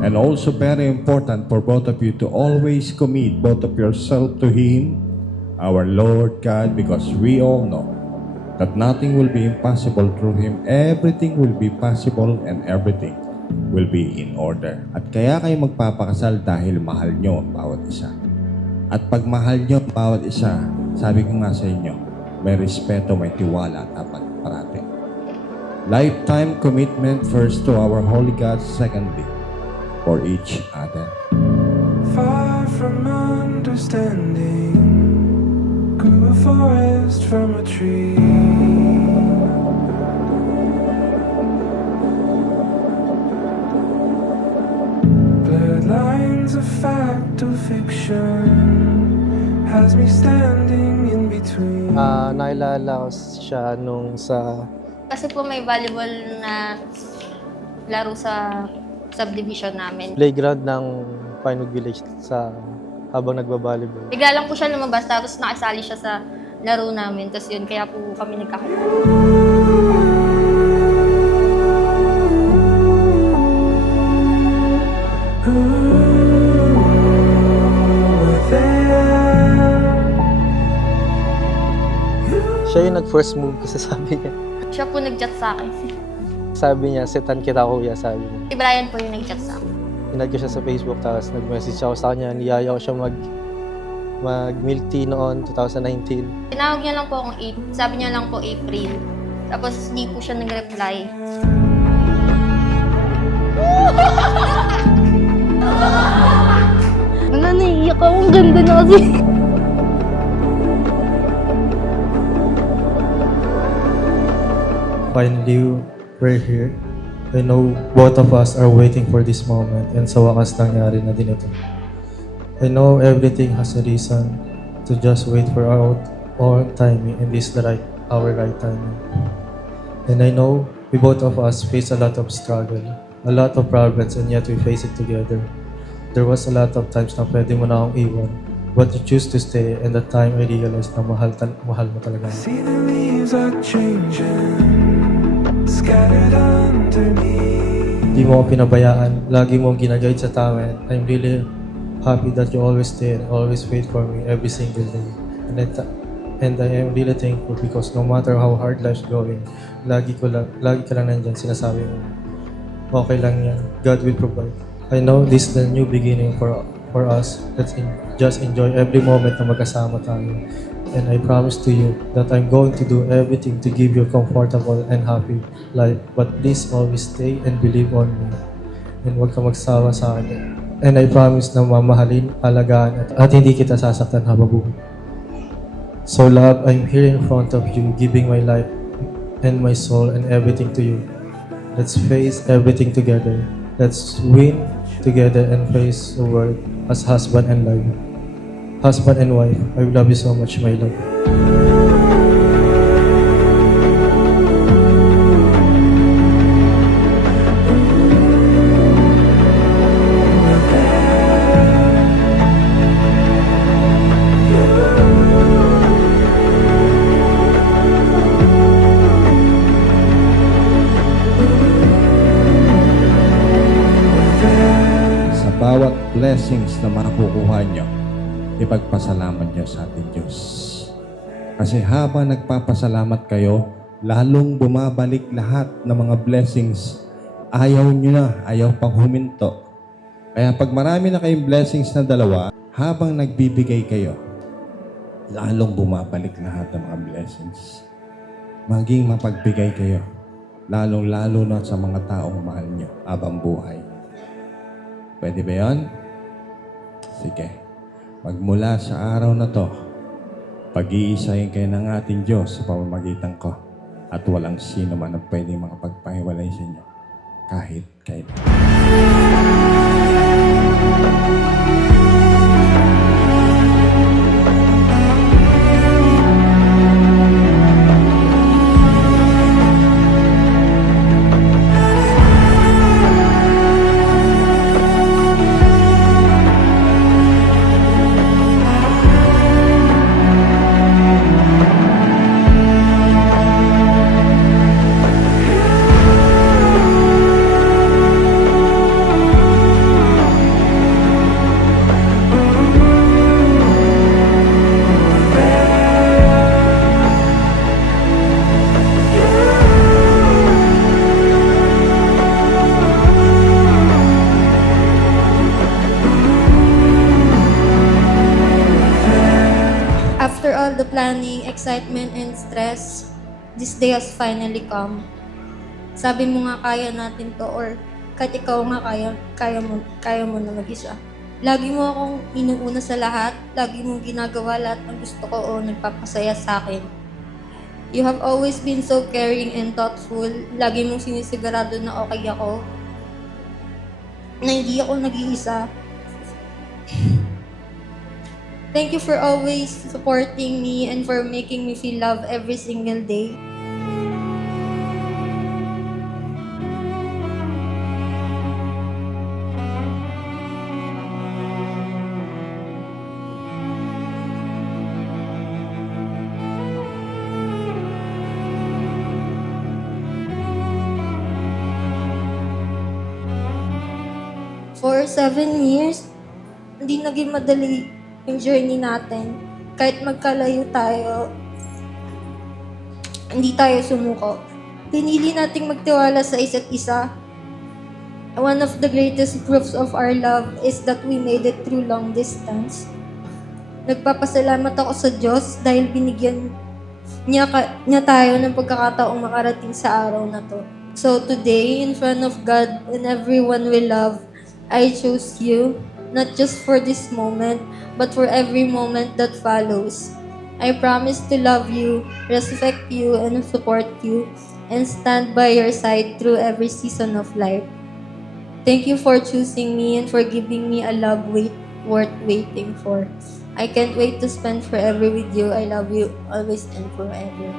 And also very important for both of you to always commit both of yourself to Him, our Lord God, because we all know that nothing will be impossible through Him. Everything will be possible and everything will be in order. At kaya kayo magpapakasal dahil mahal nyo ang bawat isa. At pag mahal nyo ang bawat isa, sabi ko nga sa inyo, may respeto, may tiwala, dapat parati. Lifetime commitment first to our Holy God, secondly, for each other. Far from understanding, grew a forest from a tree. Blurred lines of fact or fiction has me standing in between. Nailala ko siya nung sa Kasi po may volleyball na laro sa subdivision namin. playground ng Pinewood Village sa habang nagbabalibol. Bigla lang po siya lumabas tapos nakisali siya sa laro namin. Tapos yun, kaya po kami nagkakilala. Siya yung nag-first move kasi sabi niya. Siya po nag-chat sa akin. Sabi niya, setan kita kuya, sabi niya. Si Brian po yung nag-chat sa akin. Inad ko siya sa Facebook, tapos nag-message ako sa kanya, niyaya ko siya mag-milk tea noon, 2019. Tinawag niya lang po akong sabi niya lang po April. Tapos hindi po siya nag-reply. Naiiyak ako, ang ganda na kasi. Finally, we're here. I know both of us are waiting for this moment and sa wakas nangyari na din ito. I know everything has a reason to just wait for our own timing and this our right timing. And I know we both of us face a lot of struggle, a lot of problems, and yet we face it together. There was a lot of times na pwede mo na akong iwan, but you choose to stay, and that time I realized na mahal mo talaga. See the leaves are changing, scattered underneath. Hindi mo ako pinabayaan, lagi mo akong ginaguide sa tama. I'm really happy that you always stay and always wait for me every single day. And I am really thankful because no matter how hard life's going, lagi ka lang nandyan, sinasabi mo, okay lang yan, God will provide. I know this is the new beginning for us. Let's just enjoy every moment na magkasama tayo. And I promise to you that I'm going to do everything to give you a comfortable and happy life. But please always stay and believe on me. And huwag ka magsawa sa akin. And I promise na mamahalin, alagaan, at hindi kita sasaktan habang buhay. So love, I'm here in front of you, giving my life and my soul and everything to you. Let's face everything together. Let's win together and face the world as husband and wife. Husband and wife, I love you so much, my love. Sa bawat blessings na makukuha nyo, ipagpasalamat nyo sa ating Diyos. Kasi habang nagpapasalamat kayo, lalong bumabalik lahat ng mga blessings. Ayaw nyo na, ayaw pang huminto. Kaya pag marami na kayong blessings na dalawa, habang nagbibigay kayo, lalong bumabalik lahat ng mga blessings. Maging mapagbigay kayo, lalong-lalo na sa mga taong mahal nyo habang buhay. Pwede ba yun? Sige. Magmula sa araw na to, pag-iisahin kayo ng ating Diyos sa pamamagitan ko at walang sino man ang pwedeng makapagpahiwalay sa inyo kahit kailan. excitement and stress, this day has finally come. Sabi mo nga kaya natin to, or kahit ikaw nga kaya mo na mag-isa. Lagi mo akong inuuna sa lahat, lagi mong ginagawa lahat ng gusto ko o nagpapasaya sa akin. You have always been so caring and thoughtful. Lagi mong sinisigurado na okay ako, na hindi ako nag-iisa. Thank you for always supporting me and for making me feel love every single day. For 7 years, hindi naging madali yung journey natin. Kahit magkalayo tayo, hindi tayo sumuko. Pinili nating magtiwala sa isa't isa. One of the greatest proofs of our love is that we made it through long distance. Nagpapasalamat ako sa Diyos dahil binigyan niya tayo ng pagkakataong makarating sa araw na to. So today, in front of God and everyone we love, I chose you, not just for this moment, but for every moment that follows. I promise to love you, respect you, and support you, and stand by your side through every season of life. Thank you for choosing me and for giving me a love worth waiting for. I can't wait to spend forever with you. I love you always and forever.